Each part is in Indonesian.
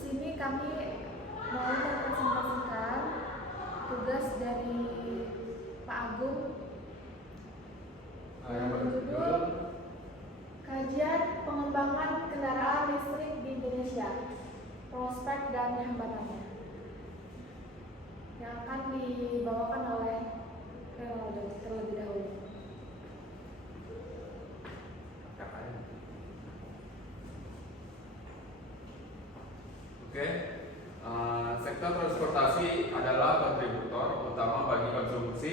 sini kami mau mempresentasikan tugas dari Pak Agung yang berjudul Kajian Pengembangan Kendaraan Listrik di Indonesia, Prospek dan Hambatannya, yang akan dibawakan oleh Ronaldo terlebih dahulu. Oke, sektor transportasi adalah kontributor utama bagi konsumsi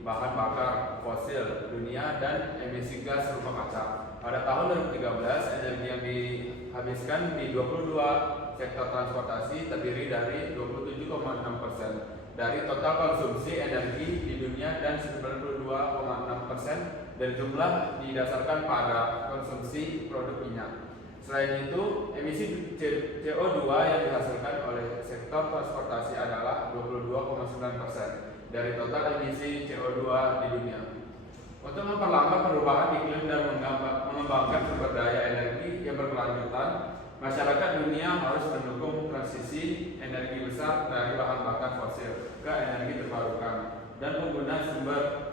bahan bakar fosil dunia dan emisi gas rumah kaca. Pada tahun 2013, energi yang dihabiskan di 22 sektor transportasi terdiri dari 27,6% dari total konsumsi energi di dunia dan 92,6% dari jumlah didasarkan pada konsumsi produk minyak. Selain itu, emisi CO2 yang dihasilkan oleh sektor transportasi adalah 22,9% dari total emisi CO2 di dunia. Untuk memperlambat perubahan iklim dan mengembangkan sumber daya energi yang berkelanjutan, masyarakat dunia harus mendukung transisi energi besar dari bahan bakar fosil ke energi terbarukan dan penggunaan sumber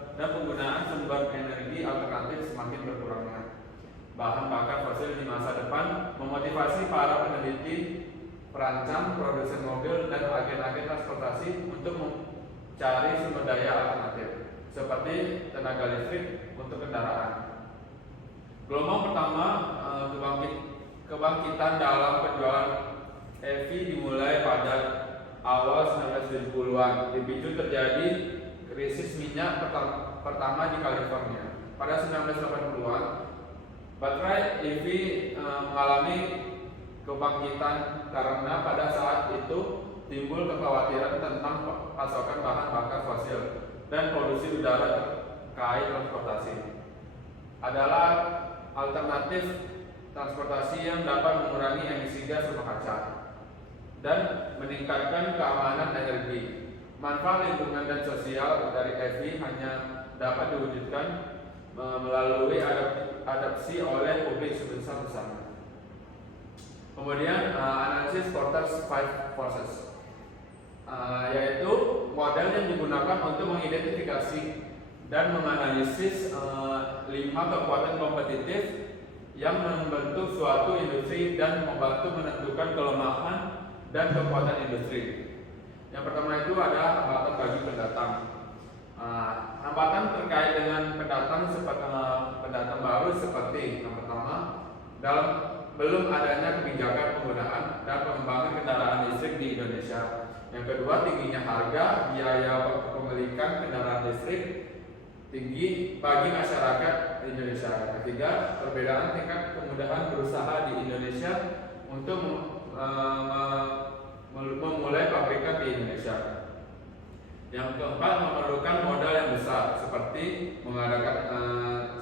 energi alternatif semakin berkurangnya bahan bakar fosil di masa depan, memotivasi para peneliti, perancang, produsen mobil, dan agen-agen transportasi untuk mencari sumber daya alternatif, seperti tenaga listrik untuk kendaraan. Gelombang pertama kebangkitan dalam penjualan EV dimulai pada awal 1970-an, dipicu terjadi krisis minyak pertama di California. Pada 1980-an, baterai EV mengalami kebangkitan karena pada saat itu timbul kekhawatiran tentang pasokan bahan bakar fosil dan polusi udara terkait transportasi. Adalah alternatif transportasi yang dapat mengurangi emisi gas rumah kaca dan meningkatkan keamanan energi. Manfaat lingkungan dan sosial dari EV hanya dapat diwujudkan melalui adopsi oleh publik sebesar-besarnya. Kemudian analisis Porter's Five Forces, yaitu model yang digunakan untuk mengidentifikasi dan menganalisis 5 kekuatan kompetitif yang membentuk suatu industri dan membantu menentukan kelemahan dan kekuatan industri. Yang pertama itu ada hambatan bagi pendatang. Hambatan terkait dengan pendatang baru seperti yang pertama, belum adanya kebijakan penggunaan dan pengembangan kendaraan listrik di Indonesia. Yang kedua, tingginya harga biaya kepemilikan kendaraan listrik tinggi bagi masyarakat Indonesia. Yang ketiga, perbedaan tingkat kemudahan berusaha di Indonesia untuk memulai pabrikan di Indonesia. Yang keempat, memerlukan modal yang besar seperti mengadakan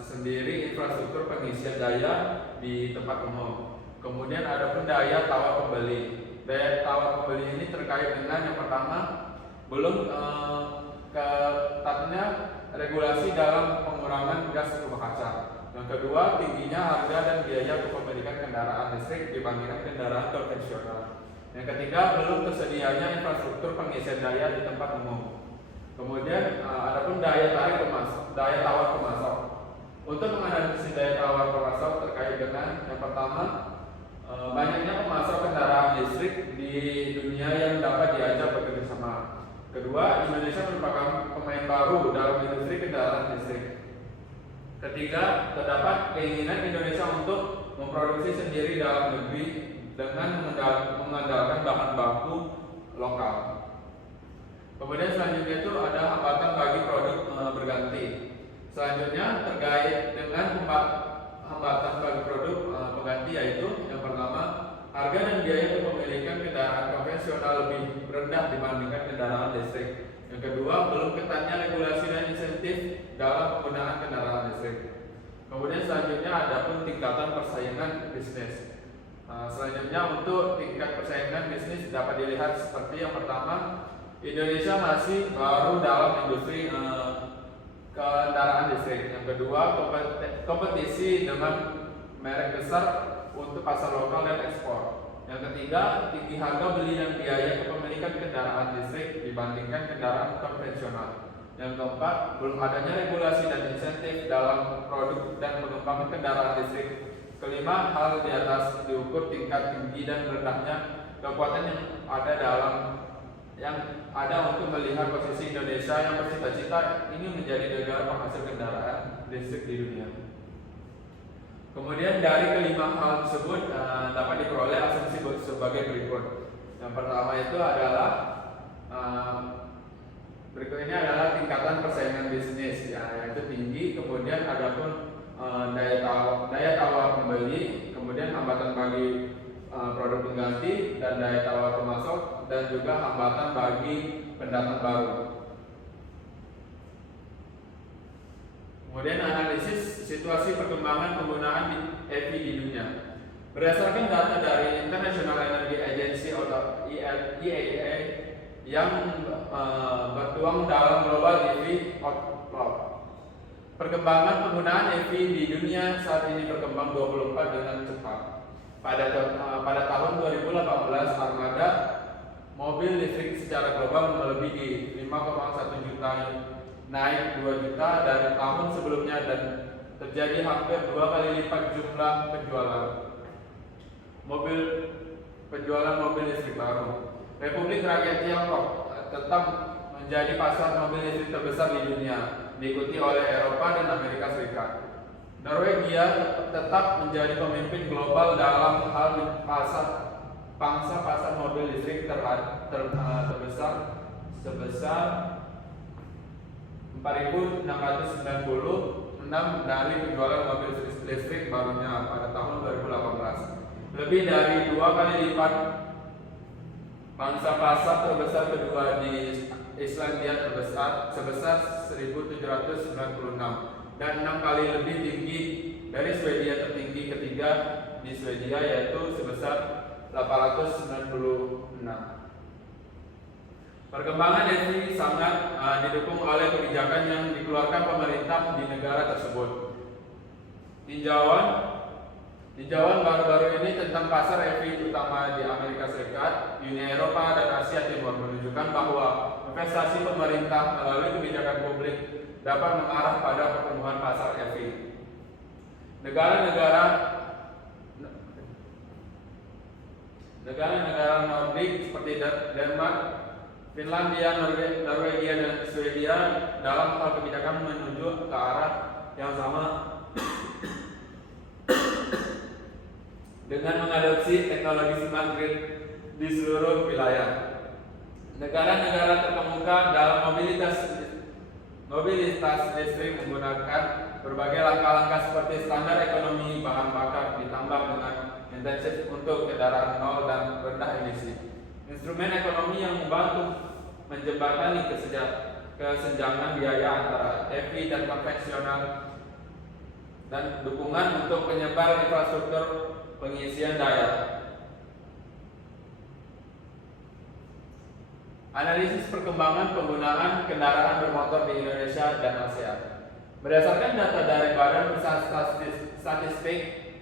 sendiri infrastruktur pengisian daya di tempat umum. Kemudian ada pun daya tawar pembeli. Daya tawar pembeli ini terkait dengan yang pertama, belum ketatnya regulasi dalam pengurangan gas rumah kaca. Yang kedua, tingginya harga dan biaya kepemilikan kendaraan listrik dibandingkan kendaraan konvensional. Yang ketiga, belum tersedianya infrastruktur pengisian daya di tempat umum. Kemudian adapun daya tawar pemasok. Untuk menganalisis daya tawar pemasok terkait dengan yang pertama, banyaknya pemasok kendaraan listrik di dunia yang dapat diajak bekerja sama. Kedua, Indonesia merupakan pemain baru dalam industri kendaraan listrik. Ketiga, terdapat keinginan Indonesia untuk memproduksi sendiri dalam negeri dengan mengandalkan bahan baku lokal. Kemudian selanjutnya itu ada hambatan bagi produk berganti. Selanjutnya terkait dengan hambatan bagi produk pengganti, yaitu yang pertama, harga dan biaya kepemilikan kendaraan konvensional lebih rendah dibandingkan kendaraan listrik. Yang kedua, belum ketatnya regulasi dan insentif dalam penggunaan kendaraan listrik. Kemudian selanjutnya ada pun tingkatan persaingan bisnis. Selanjutnya untuk tingkat persaingan bisnis dapat dilihat seperti yang pertama, Indonesia masih baru dalam industri kendaraan listrik. Yang kedua, kompetisi dengan merek besar untuk pasar lokal dan ekspor. Yang ketiga, tinggi harga beli dan biaya kepemilikan kendaraan listrik dibandingkan kendaraan konvensional. Yang keempat, belum adanya regulasi dan insentif dalam produk dan pengembangan kendaraan listrik. Kelima, hal di atas diukur tingkat tinggi dan rendahnya kekuatan yang ada untuk melihat posisi Indonesia yang bercita-cita ini menjadi negara penghasil kendaraan listrik di dunia. Kemudian dari kelima hal tersebut dapat diperoleh asumsi sebagai berikut. Yang pertama itu adalah berikut ini adalah tingkatan persaingan bisnis, yaitu tinggi. Kemudian adapun daya tawar pembeli, kemudian hambatan bagi produk pengganti dan daya tawar pemasok, dan juga hambatan bagi pendatang baru. Kemudian analisis situasi perkembangan penggunaan EV di dunia. Berdasarkan data dari International Energy Agency atau IEA yang bertuang dalam Global EV Outlook, perkembangan penggunaan EV di dunia saat ini berkembang 24 dengan cepat. Pada tahun 2018, armada mobil listrik secara global melebihi 5,1 juta, naik 2 juta dari tahun sebelumnya dan terjadi hampir 2 kali lipat jumlah penjualan mobil listrik baru. Republik Rakyat Tiongkok tetap menjadi pasar mobil listrik terbesar di dunia, diikuti oleh Eropa dan Amerika Serikat. Norwegia tetap menjadi pemimpin global dalam hal pangsa pasar mobil listrik terbesar sebesar 4.696 dari penjualan mobil listrik barunya pada tahun 2018. Lebih dari 2 kali lipat pangsa pasar terbesar kedua di Islandia sebesar 1.796 dan 6 kali lebih tinggi dari Swedia tertinggi ketiga di Swedia yaitu sebesar 896. Perkembangan EV sangat didukung oleh kebijakan yang dikeluarkan pemerintah di negara tersebut. Tinjauan baru-baru ini tentang pasar EV terutama di Amerika Serikat, Uni Eropa, dan Asia Timur menunjukkan bahwa investasi pemerintah melalui kebijakan publik dapat mengarah pada pertumbuhan pasar EV. Negara-negara Nordik seperti Denmark, Finlandia, Norwegia, dan Swedia dalam hal kebijakan menuju ke arah yang sama dengan mengadopsi teknologi smart grid di seluruh wilayah. Negara-negara terkemuka dalam mobilitas listrik menggunakan berbagai langkah-langkah seperti standar ekonomi bahan bakar ditambah dengan intensif untuk kendaraan nol dan rendah emisi. Instrumen ekonomi yang membantu menjembatani kesenjangan biaya antara EV dan konvensional dan dukungan untuk penyebar infrastruktur pengisian daya. Analisis perkembangan penggunaan kendaraan bermotor di Indonesia dan ASEAN. Berdasarkan data dari Badan Pusat Statistik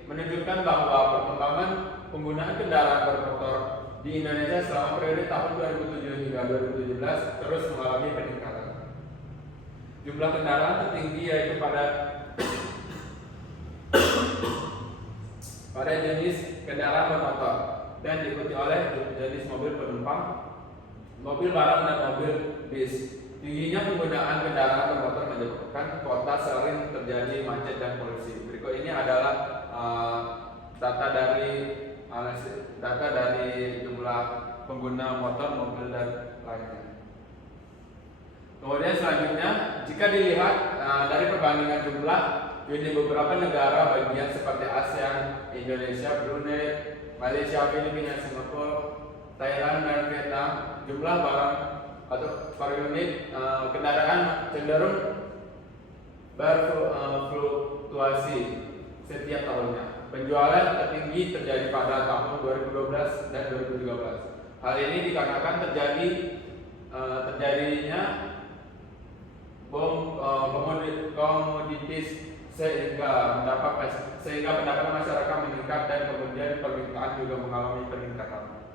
menunjukkan bahwa perkembangan penggunaan kendaraan bermotor di Indonesia selama periode tahun 2007 hingga 2017 terus mengalami peningkatan. Jumlah kendaraan tertinggi yaitu pada jenis kendaraan bermotor dan diikuti oleh jenis mobil penumpang, mobil barang, dan mobil bis. Tingginya penggunaan kendaraan bermotor menyebabkan kota sering terjadi macet dan polusi. Berikut ini adalah data dari jumlah pengguna motor, mobil, dan lainnya. Kemudian selanjutnya, jika dilihat dari perbandingan jumlah di beberapa negara bagian seperti ASEAN, Indonesia, Brunei, Malaysia, Filipina, Singapura, Thailand, dan Vietnam, jumlah barang atau per unit kendaraan cenderung berfluktuasi setiap tahunnya. Penjualan tertinggi terjadi pada tahun 2012 dan 2013. Hal ini dikarenakan terjadinya komoditis sehingga pendapatan masyarakat meningkat dan kemudian permintaan juga mengalami peningkatan.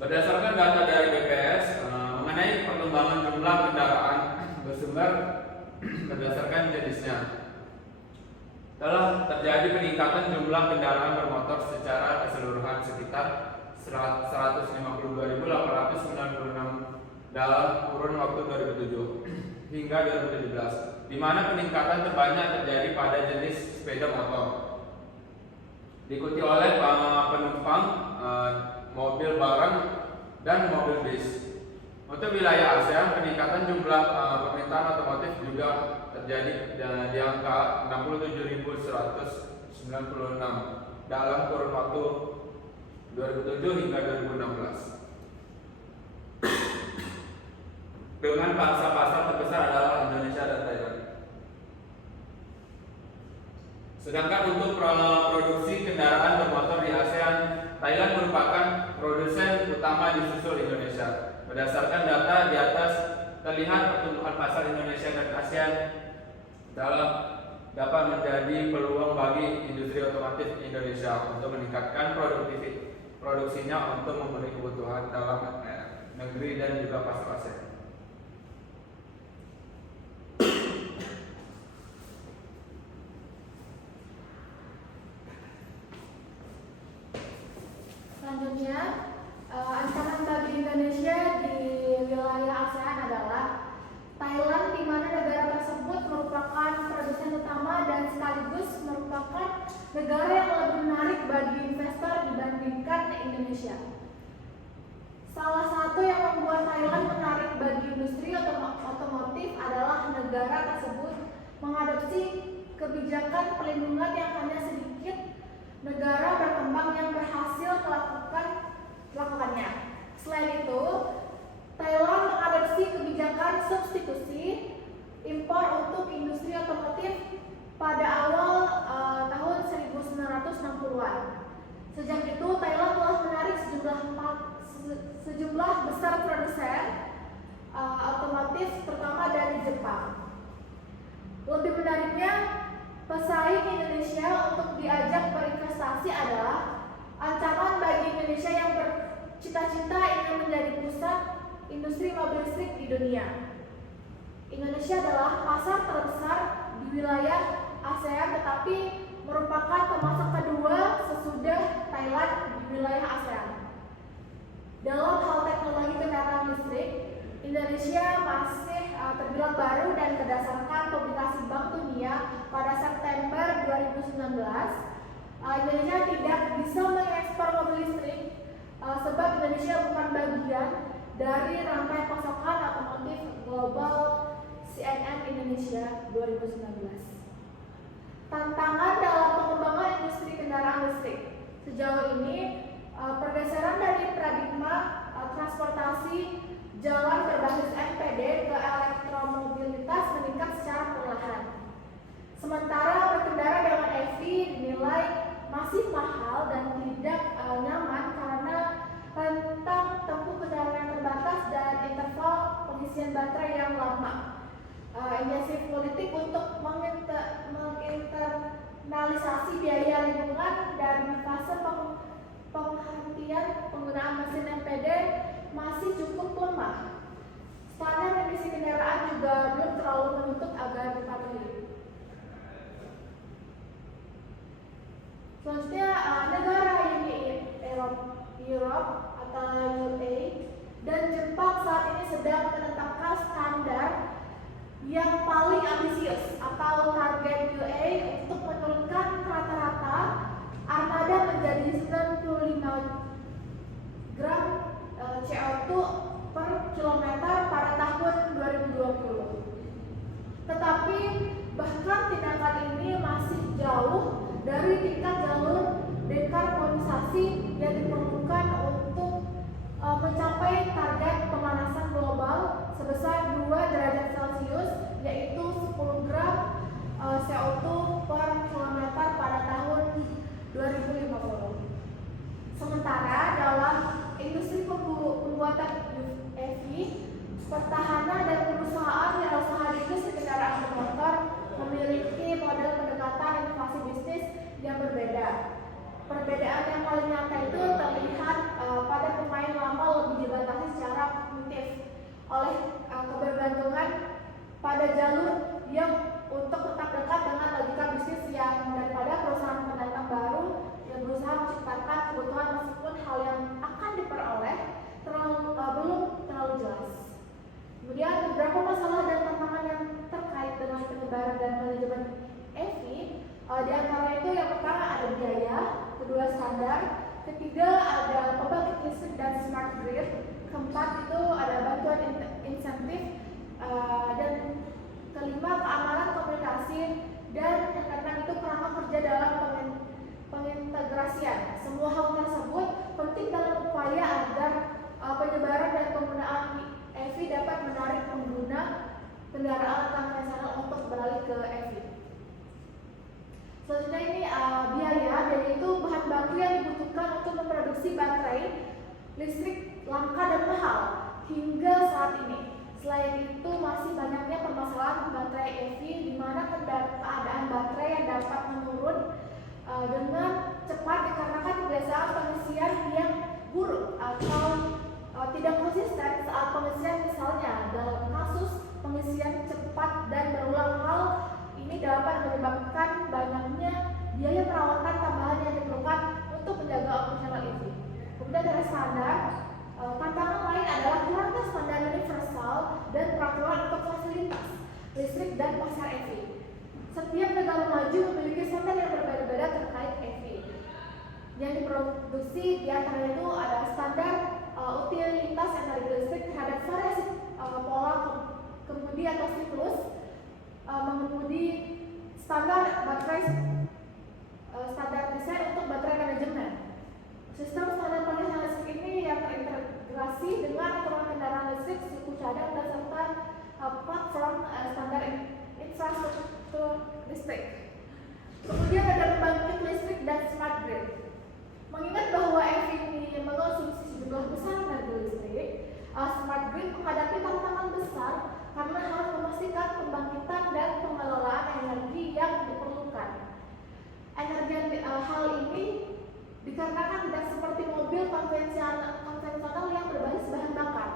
Berdasarkan data dari BPS mengenai perkembangan jumlah kendaraan bersumber berdasarkan jenisnya, telah terjadi peningkatan jumlah kendaraan bermotor secara keseluruhan sekitar 152.896 dalam kurun waktu 2007 hingga 2017, di mana peningkatan terbanyak terjadi pada jenis sepeda motor, diikuti oleh penumpang, mobil barang, dan mobil bis. Untuk wilayah ASEAN, peningkatan jumlah permintaan otomotif juga terjadi di angka 67.196 dalam kurun waktu 2007 hingga 2016. Dengan pasar terbesar adalah Indonesia dan Thailand. Sedangkan untuk produksi kendaraan bermotor di ASEAN, Thailand merupakan produsen utama di susul Indonesia. Berdasarkan data di atas, terlihat pertumbuhan pasar Indonesia dan ASEAN dapat menjadi peluang bagi industri otomotif Indonesia untuk meningkatkan produksinya untuk memenuhi kebutuhan dalam negeri dan juga pasar ASEAN. Selanjutnya, ancaman bagi Indonesia di wilayah ASEAN adalah Thailand, di mana negara tersebut merupakan produsen utama dan sekaligus merupakan negara yang lebih menarik bagi investor dibandingkan Indonesia. Salah satu yang membuat Thailand menarik bagi industri otomotif adalah negara tersebut mengadopsi kebijakan perlindungan yang hanya sedikit negara berkembang yang berhasil melakukannya. Selain itu, Thailand mengadopsi kebijakan substitusi impor untuk industri otomotif pada awal tahun 1960-an. Sejak itu, Thailand telah menarik sejumlah besar produsen otomotif, terutama dari Jepang. Lebih menariknya, pesaing Indonesia untuk diajak berinvestasi adalah ancaman bagi Indonesia yang bercita-cita ingin menjadi pusat industri mobil listrik di dunia. Indonesia adalah pasar terbesar di wilayah ASEAN, tetapi merupakan pemasok kedua sesudah Thailand di wilayah ASEAN. Dalam hal teknologi kendaraan listrik, Indonesia masih terbilang baru, dan berdasarkan publikasi Bank Dunia pada September 2019, Indonesia tidak bisa mengekspor mobil listrik sebab Indonesia bukan bagian dari rantai pasokan otomotif global CNN Indonesia 2019. Tantangan dalam pengembangan industri kendaraan listrik. Sejauh ini, pergeseran dari paradigma transportasi jalan berbasis NPD ke elektromobilitas meningkat secara perlahan. Sementara berkendara dengan EV dinilai masih mahal dan tidak nyaman karena rentang tempuh kendaraan yang terbatas dan interval pengisian baterai yang lama. Inisiatif politik untuk menginternalisasi biaya lingkungan dan fase penghentian penggunaan mesin NPD masih cukup lemah. Standar emisi kendaraan juga belum terlalu menuntut agar dipatuhi. Selanjutnya, negara Uni Eropa atau UA dan Jepang saat ini sedang menetapkan standar yang paling ambisius atau target UA untuk menurunkan rata-rata armada menjadi 95 gram CO2 per kilometer pada tahun 2020. Tetapi bahkan tindakan ini masih jauh dari tingkat jalur dekarbonisasi yang diperlukan untuk mencapai target pemanasan global sebesar 2 derajat Celcius, yaitu 10 gram CO2 per kilometer pada tahun 2050. Sementara dalam industri pembuatan EV, petahana dan perusahaan wirausaha di industri kendaraan bermotor Perbedaan yang paling nyata itu terlihat pada pemain lama lebih dibatasi secara kognitif oleh kebergantungan pada jalur yang untuk tetap dekat dengan logika bisnis yang daripada perusahaan pendatang baru yang berusaha menciptakan kebutuhan meskipun hal yang akan diperoleh belum terlalu jelas. Kemudian beberapa masalah dan tantangan yang terkait dengan penyebaran dan manajemen EVI, di antara itu yang pertama ada biaya, kedua standar, ketiga ada pembangkit listrik dan smart grid, keempat itu ada bantuan insentif, dan kelima keamanan komunikasi, dan yang keenam itu kerangka kerja dalam pengintegrasian. Semua hal tersebut penting dalam upaya agar penyebaran dan penggunaan EV dapat menarik pengguna kendaraan konvensional untuk beralih ke EV. Selanjutnya ini biaya, yaitu bahan baku yang dibutuhkan untuk memproduksi baterai listrik langka dan mahal hingga saat ini. Selain itu masih banyaknya permasalahan baterai EV di mana keadaan baterai yang dapat menurun dengan cepat dikarenakan kebiasaan pengisian yang buruk atau tidak konsisten saat pengisian, misalnya dalam kasus pengisian cepat dan berulang, hal ini dapat menyebabkan banyaknya biaya perawatan tambahan yang diperlukan untuk menjaga operasional EV. Kemudian dari standar, tantangan lain adalah kurangnya standar universal dan peraturan untuk fasilitas listrik dan pasar EV. Setiap negara maju memiliki standar yang berbeda-beda terkait EV yang diproduksi. Di antara itu ada standar utilitas energi listrik terhadap variasi pola kemudi atau siklus mengemudi, standar baterai, standar desain untuk baterai manajemen. Sistem standar pengisian listrik ini yang terintegrasi dengan aturan kendaraan listrik, suku cadang, dan serta platform standar infrastruktur listrik. Kemudian ada pembangkit listrik dan smart grid. Mengingat bahwa EV ini mengonsumsi sejumlah besar energi listrik, smart grid menghadapi tantangan besar karena harus memastikan pembangkitan dan pengelolaan energi yang diperlukan. Hal ini dikarenakan tidak seperti mobil konvensional yang berbasis bahan bakar.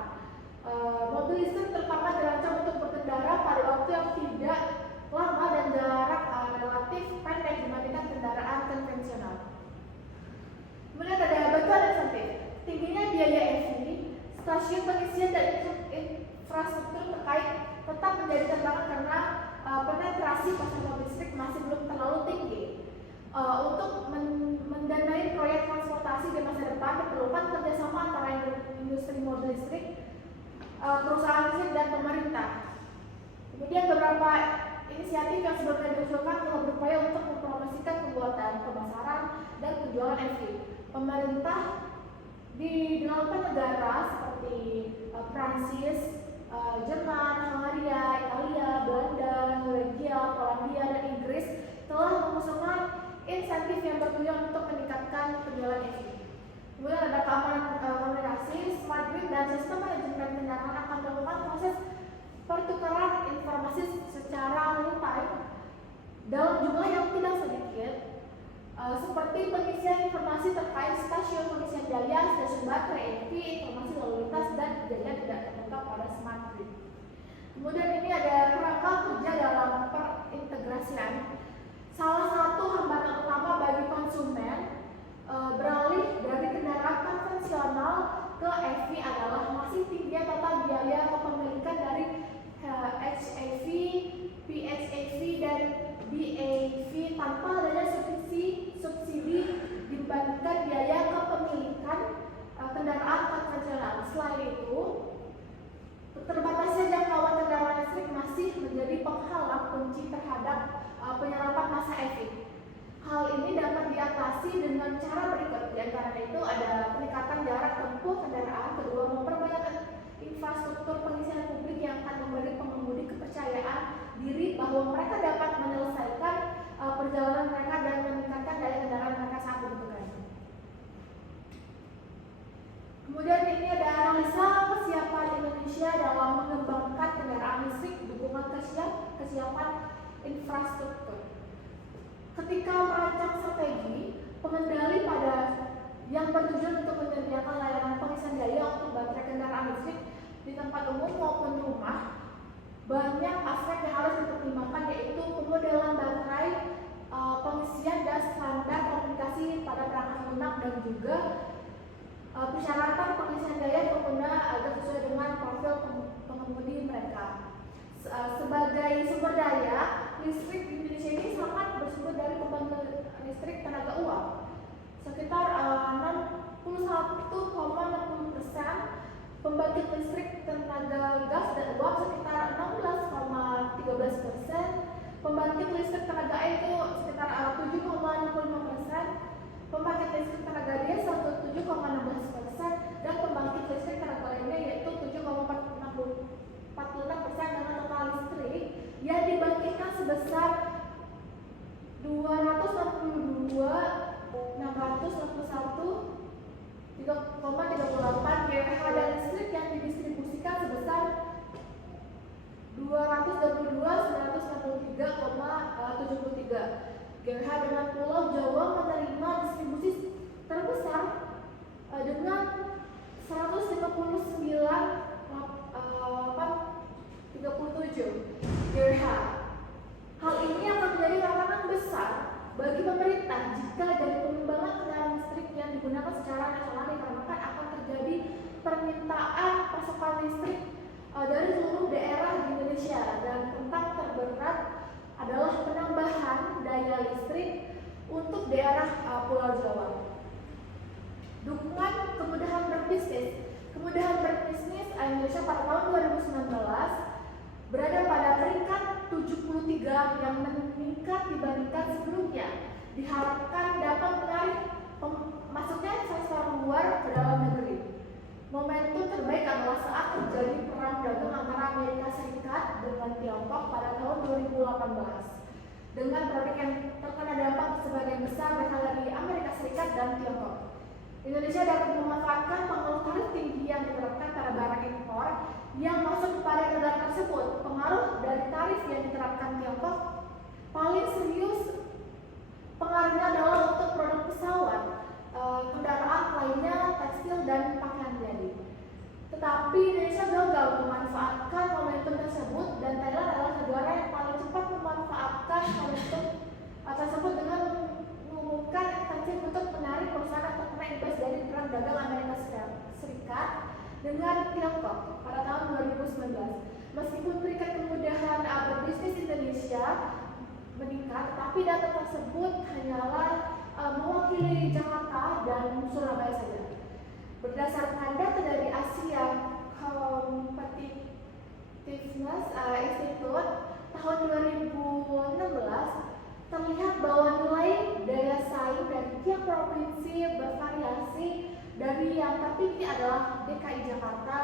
Mobil listrik terutama dirancang untuk berkendara pada waktu yang tidak lama dan jarak relatif pendek dibandingkan kendaraan konvensional. Kemudian ada bantuan insentif. Tingginya biaya EV, stasiun pengisian dan infrastruktur terkait tetap menjadi tantangan karena penetrasi pasar mobil listrik masih belum terlalu tinggi. Untuk mendanai proyek transportasi di masa depan diperlukan kerjasama antara industri mobil listrik, perusahaan listrik, dan pemerintah. Kemudian beberapa inisiatif yang sebelumnya diusulkan telah berupaya untuk mempromosikan pembuatan, pemasaran, dan penjualan EV. Pemerintah di 8 negara seperti Prancis, Jerman, Hungaria, Italia, Belanda, Norwegia, Polandia, dan Inggris telah mengusulkan insentif yang bertujuan untuk meningkatkan penjualan EV. Kemudian ada keamanan komunikasi, smart grid, dan sistem manajemen kendaraan akan melakukan proses pertukaran informasi secara real time dalam jumlah yang tidak sedikit, seperti pengisian informasi terkait stasiun pengisian daya, stasiun baterai EV, informasi lalu lintas, dan daya tidak terungkap pada smart grid. Kemudian ini ada kerangka kerja dalam perintegrasian. Salah satu hambatan utama bagi konsumen beralih dari kendaraan konvensional ke EV adalah masih tingginya total biaya kepemilikan dari HEV, PHEV, dan BEV tanpa adanya subsidi dibandingkan biaya kepemilikan kendaraan konvensional. Selain itu, terbatasnya jangkauan kendaraan listrik masih menjadi penghalang kunci terhadap penyerapan massa EV. Hal ini dapat diatasi dengan cara berikut. Di antara itu ada peningkatan jarak tempuh kendaraan, kedua memperbanyak infrastruktur pengisian publik yang akan memberi pengemudi kepercayaan diri bahwa mereka dapat menyelesaikan perjalanan mereka dan meningkatkan daya kendaraan mereka saat dibutuhkan. Kemudian ini ada analisa kesiapan Indonesia dalam mengembangkan kendaraan listrik, dukungan kesiapan infrastruktur. Ketika merancang strategi pengendali umum maupun rumah, banyak aspek yang harus dipertimbangkan, yaitu pemodelan baterai, pengisian dan standar komunikasi pada perangkat lunak, dan juga persyaratan pengisian daya pengguna agar sesuai dengan profil pengemudi mereka. Sebagai sumber daya, listrik di Indonesia ini sangat bersumber dari pembangkit listrik tenaga uap, sekitar 61,60%, pembangkit listrik tenaga gas dan uap sekitar 16,13%, pembangkit listrik tenaga air itu sekitar 7,65%, pembangkit listrik tenaga diesel 7,16%, dan pembangkit listrik tenaga lainnya yaitu 7,46% dengan total listrik yang dibangkitkan sebesar 3,38 GWh dan listrik yang didistribusikan sebesar 222.963,73 GWh, dengan Pulau Jawa menerima distribusi terbesar dengan 159,37 GWh. Hal ini akan menjadi tantangan besar bagi pemerintah jika dari pengembangan kendaraan listrik yang digunakan secara nasional dikarenakan akan terjadi permintaan pasokan listrik dari seluruh daerah di Indonesia, dan tentang terberat adalah penambahan daya listrik untuk daerah Pulau Jawa. Dukungan kemudahan berbisnis. Kemudahan berbisnis Indonesia pada tahun 2019 berada pada peringkat 73 yang meningkat dibandingkan sebelumnya. Diharapkan dapat menarik masuknya investor luar ke dalam negeri. Momentum terbaik adalah saat terjadi perang dagang antara Amerika Serikat dengan Tiongkok pada tahun 2018. Dengan produk yang terkena dampak sebagian besar berasal dari Amerika Serikat dan Tiongkok. Indonesia dapat memanfaatkan pengaruh tarif tinggi yang diterapkan pada barang impor yang masuk kepada negara tersebut. Pengaruh dari tarif yang diterapkan Tiongkok paling serius pengaruhnya adalah untuk produk pesawat, kendaraan lainnya, tekstil, dan pakaian jadi. Tetapi Indonesia gagal memanfaatkan momentum tersebut, dan Thailand adalah negara yang paling cepat memanfaatkan momentum tersebut dengan mengumumkan intensif untuk menarik perusahaan atau kena imbas dari perang dagang Amerika Serikat dengan Tiongkok pada tahun 2019. Meskipun peringkat kemudahan berbisnis Indonesia meningkat, tapi data tersebut hanyalah mewakili Jakarta dan Surabaya saja. Berdasarkan data dari Asia Competitiveness Institute tahun 2016, terlihat bahwa nilai daya saing dari tiap provinsi bervariasi. Dari yang tertinggi adalah DKI Jakarta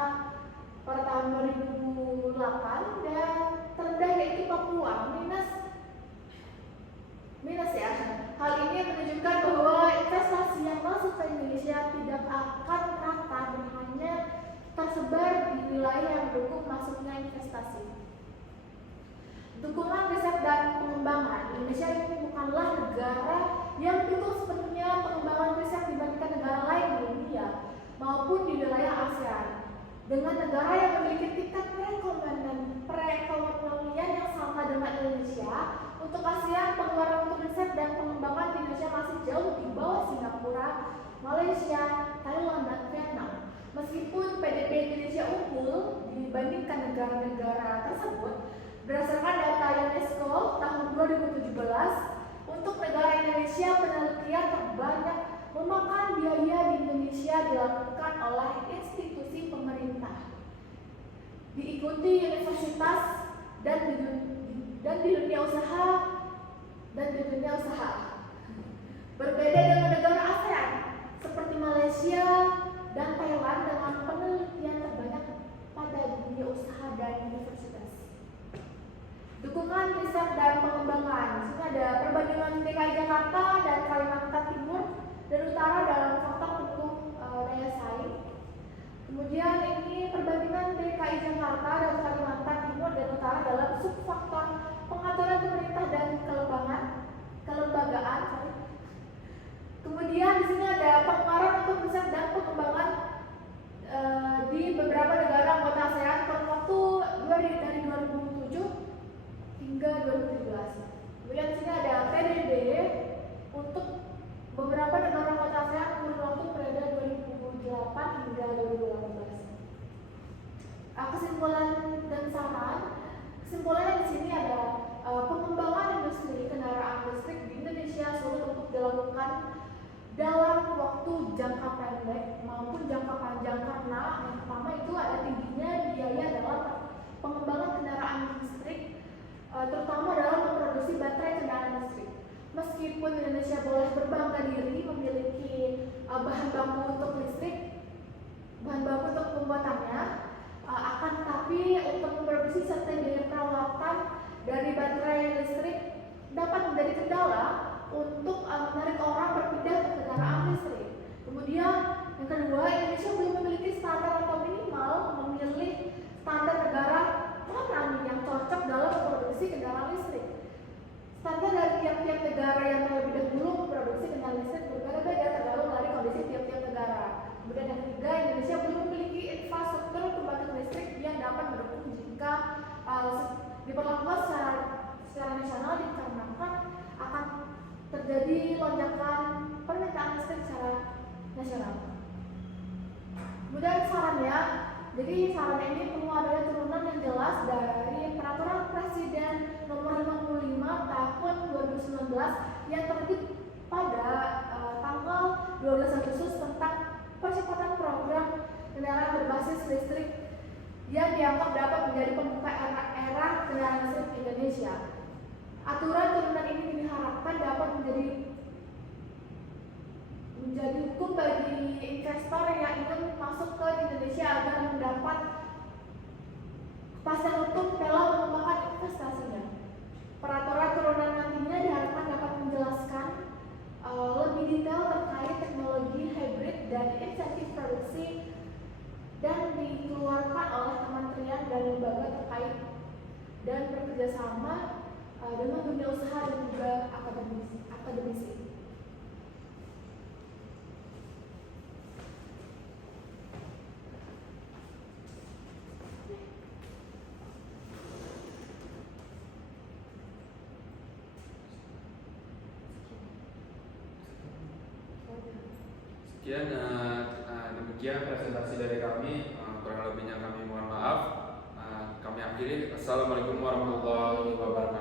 pada tahun 2008, dan terendah yaitu Papua minus ya. Hal ini menunjukkan bahwa investasi yang masuk ke Indonesia tidak akan merata dan hanya tersebar di wilayah yang mendukung masuknya investasi. Dukungan riset dan pengembangan. Indonesia ini bukanlah negara yang mendukung sepenuhnya pengembangan riset dibandingkan negara lain di dunia maupun di wilayah ASEAN. Dengan negara yang memiliki tingkat perekonomian yang sama dengan Indonesia, untuk ASEAN pengeluaran untuk riset dan pengembangan di Indonesia masih jauh di bawah Singapura, Malaysia, Thailand, dan Vietnam. Meskipun PDB Indonesia unggul dibandingkan negara-negara tersebut, berdasarkan data UNESCO tahun 2017, untuk negara Indonesia penelitian terbanyak memakan biaya di Indonesia dilakukan oleh institusi pemerintah, diikuti universitas dan di dunia usaha. Berbeda dengan negara ASEAN seperti Malaysia dan Thailand dengan penelitian terbanyak pada dunia usaha dan universitas. Dukungan riset dan pengembangan. Di sini ada perbandingan DKI Jakarta dan Kalimantan Timur dan Utara dalam faktor pendukung daya saing. Kemudian ini perbandingan DKI Jakarta dan Kalimantan Timur dan Utara dalam subfaktor pengaturan pemerintah dan kelembagaan. Kemudian di sini ada pengeluaran untuk riset dan pengembangan di beberapa negara anggota ASEAN hingga 2017. Kemudian di sini ada PDB untuk beberapa negara anggota ASEAN kurun waktu periode 2008 hingga 2018. Kesimpulan dan saran. Kesimpulannya di sini ada pengembangan industri kendaraan listrik di Indonesia sulit untuk dilakukan dalam waktu jangka pendek maupun jangka panjang karena yang pertama itu ada tingginya biaya dalam pengembangan kendaraan listrik, terutama dalam memproduksi baterai kendaraan listrik. Meskipun Indonesia boleh berbangga diri memiliki bahan baku untuk listrik, bahan baku untuk pembuatannya, akan tetapi untuk memproduksi serta biaya perawatan dari baterai listrik dapat menjadi kendala untuk menarik orang berpindah ke kendaraan listrik. Kemudian yang kedua, Indonesia belum memiliki standar atau minimal memilih standar negara mana yang cocok dalam memproduksi kendaraan listrik. Standar dari tiap-tiap negara yang terlebih dahulu memproduksi kendaraan listrik berbeda-beda tergantung dari kondisi tiap-tiap negara. Kemudian yang ketiga, Indonesia belum memiliki infrastruktur pembangkit listrik yang dapat mendukung jika diberlakukan secara nasional dikarenakan akan terjadi lonjakan permintaan listrik secara nasional. Kemudian sarannya, jadi sarannya ini perlu adanya turunan yang jelas dari Peraturan Presiden Nomor 55 Tahun 2019 yang terbit pada tanggal 12 Agustus tentang percepatan program kendaraan berbasis listrik yang dianggap dapat menjadi pembuka era kendaraan listrik di Indonesia. Aturan turunan ini diharapkan dapat menjadi hukum bagi investor yang ingin masuk ke Indonesia agar mendapat kepastian hukum dalam mengembangkan investasinya. Peraturan turunan nantinya diharapkan dapat menjelaskan lebih detail terkait teknologi hybrid dan insentif produksi dan dikeluarkan oleh kementerian dan lembaga terkait dan bekerjasama dengan dunia usaha dan juga akademisi. Sekian demikian presentasi dari kami, kurang lebihnya kami mohon maaf. Kami akhiri. Assalamualaikum warahmatullahi wabarakatuh.